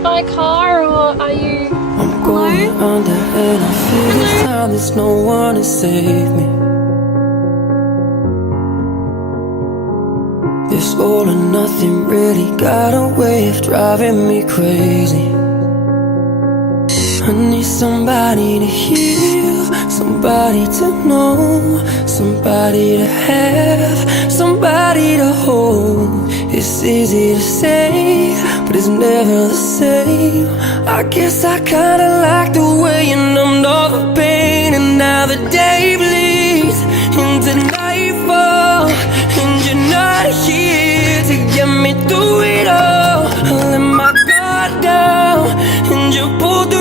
hit by a car or are you I'm going under and I feel this time there's no one to save me. This all or nothing really got a way of driving me crazy. I need somebody to heal, somebody to know, somebody to have, somebody to hold. It's easy to say, but it's never the same. I guess I kinda like the way you numbed all the pain. And now the day bleeds into nightfall, and you're not here to get me through it all. I let my guard down, and you pulled through